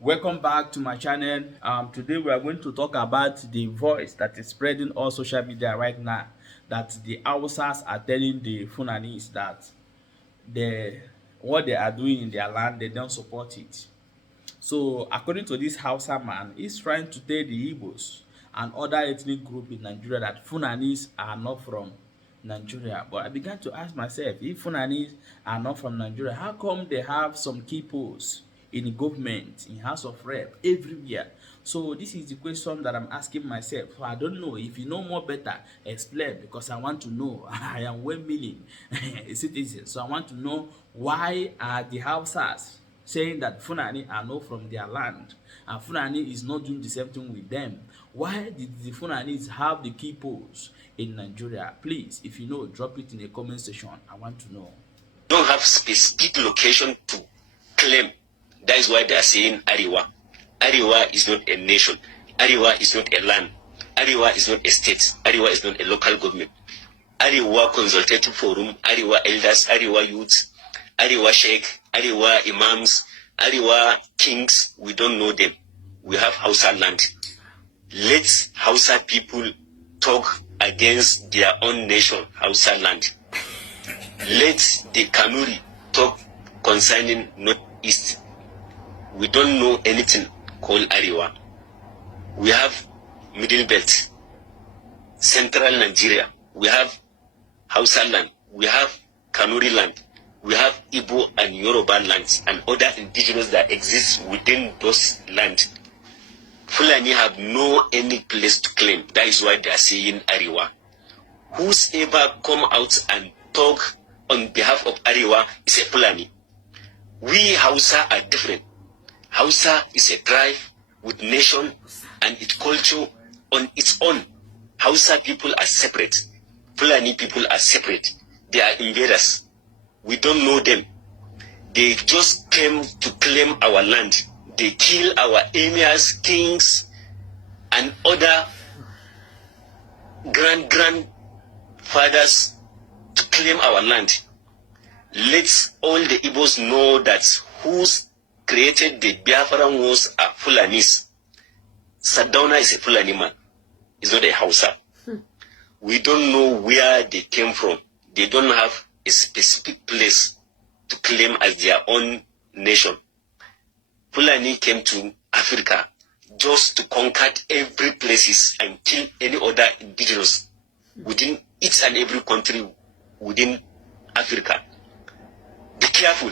Welcome back to my channel. Today we are going to talk about the voice that is spreading all social media right now, that the Hausas are telling the Funanis that they what they are doing in their land, they don't support it. So according to this Hausa man, he's trying to tell the Igbos and other ethnic group in Nigeria that Funanis are not from Nigeria. But I began to ask myself, if Funanis are not from Nigeria, how come they have some key posts in the government, in House of Rep, everywhere? So this is the question that I'm asking myself. So I don't know. If you know more better, explain, because I want to know. I am well meaning a citizen, so I want to know why are the Hausas saying that Fulani are not from their land and Fulani is not doing the same thing with them. Why did the Fulanis have the key posts in Nigeria? Please, if you know, drop it in the comment section. I want to know. Don't have specific location to claim. That is why they are saying Arewa. Arewa is not a nation. Arewa is not a land. Arewa is not a state. Arewa is not a local government. Arewa Consultative Forum, Arewa Elders, Arewa Youths, Arewa Sheikh, Arewa Imams, Arewa Kings, we don't know them. We have Hausa land. Let Hausa people talk against their own nation, Hausa land. Let the Kanuri talk concerning Northeast. We don't know anything called Arewa. We have Middle Belt, Central Nigeria. We have Hausa land. We have Kanuri land. We have Igbo and Yoruba lands and other indigenous that exist within those lands. Fulani have no any place to claim. That is why they are saying Arewa. Whoever come out and talk on behalf of Arewa is a Fulani. We Hausa are different. Hausa is a tribe with nation and its culture on its own. Hausa people are separate. Fulani people are separate. They are invaders. We don't know them. They just came to claim our land. They kill our emirs, kings, and other grandfathers to claim our land. Let all the Igbos know that who's created the Biafran wars are Fulanis. Sardauna is a Fulani man. He's not a Hausa. We don't know where they came from. They don't have a specific place to claim as their own nation. Fulani came to Africa just to conquer every places and kill any other indigenous within each and every country within Africa. Be careful.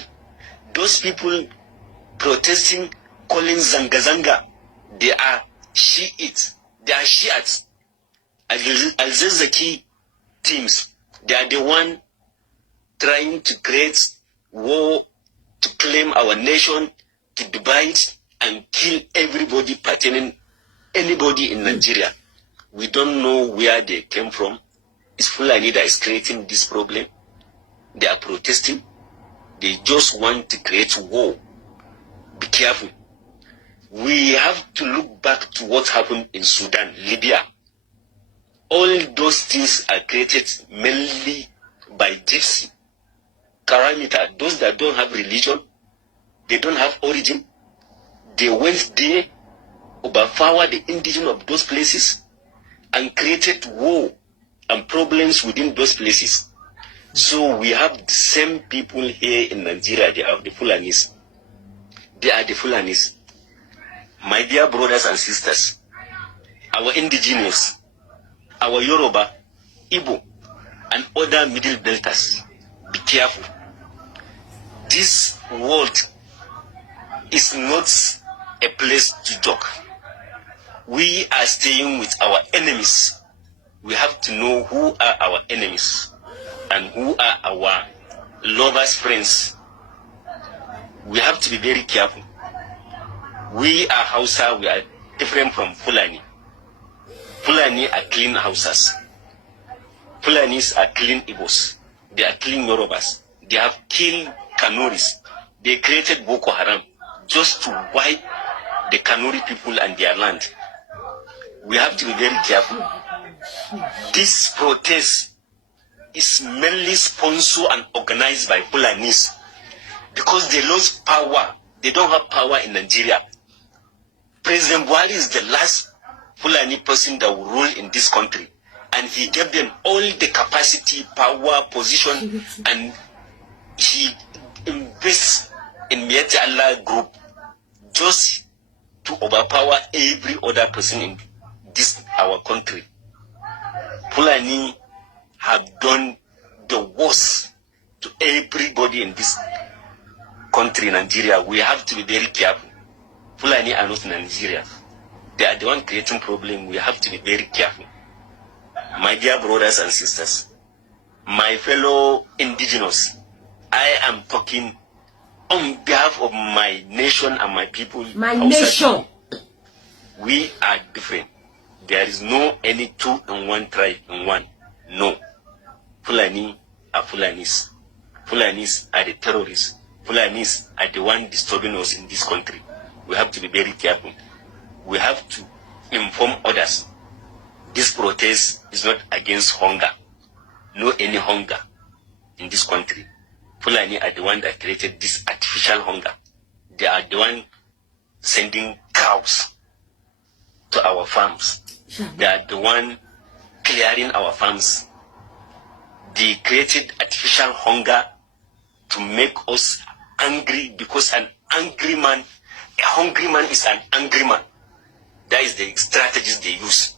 Those people protesting, calling Zanga, they are Shiites. They are Shiites. Al-Zazaki teams, they are the one trying to create war to claim our nation, to divide and kill everybody pertaining anybody in Nigeria. We don't know where they came from. It's Fulani that is creating this problem. They are protesting. They just want to create war. Be careful. We have to look back to what happened in Sudan, Libya. All those things are created mainly by gypsy, Karamita, those that don't have religion, they don't have origin. They went there, overpowered the indigenous of those places, and created war and problems within those places. So we have the same people here in Nigeria. They are the Fulanis. They are the Fulanis. My dear brothers and sisters, our indigenous, our Yoruba, Igbo, and other Middle Belters, be careful. This world is not a place to joke. We are staying with our enemies. We have to know who are our enemies and who are our lovers' friends. We have to be very careful. We are Hausa, we are different from Fulani. Fulani are clean Hausas. Fulanis are clean Igbos. They are clean Yorubas. They have killed Kanuris. They created Boko Haram just to wipe the Kanuri people and their land. We have to be very careful. This protest is mainly sponsored and organized by Fulanis because they lost power. They don't have power in Nigeria. President Buhari is the last Fulani person that will rule in this country. And he gave them all the capacity, power, position, and he invests in Mieti Allah group just to overpower every other person in this our country. Fulani have done the worst to everybody in this country, Nigeria. We have to be very careful. Fulani are not Nigeria. They are the one creating problem. We have to be very careful. My dear brothers and sisters, my fellow indigenous, I am talking on behalf of my nation and my people. My nation. We are different. There is no any two in one tribe in one. No. Fulani are Fulanis. Fulanis are the terrorists. Fulanis are the one disturbing us in this country. We have to be very careful. We have to inform others. This protest is not against hunger. No any hunger in this country. Fulani are the one that created this artificial hunger. They are the one sending cows to our farms. They are the one clearing our farms. They created artificial hunger to make us angry, because an angry man, a hungry man is an angry man. That is the strategies they use.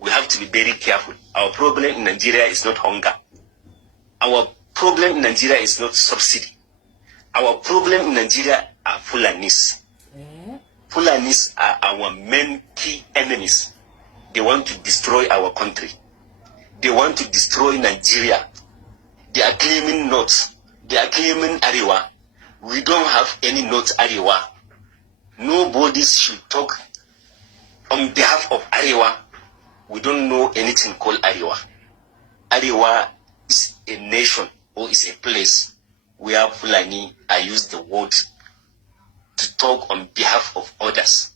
We have to be very careful. Our problem in Nigeria is not hunger. Our problem in Nigeria is not subsidy. Our problem in Nigeria are Fulanis. Fulanis are our main key enemies. They want to destroy our country. They want to destroy Nigeria. They are claiming North. They are claiming Arewa. We don't have any North Arewa. Nobody should talk on behalf of Arewa. We don't know anything called Arewa. Arewa is a nation or is a place where Fulani I use the word to talk on behalf of others,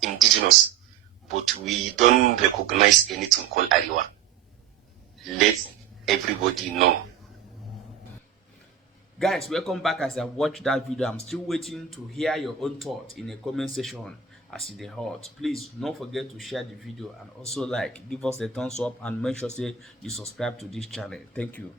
indigenous, but we don't recognize anything called Arewa. Let everybody know. Guys, welcome back. As I watched that video, I'm still waiting to hear your own thoughts in the comment section as they heard. Please don't forget to share the video and also like, give us a thumbs up, and make sure say you subscribe to this channel. Thank you.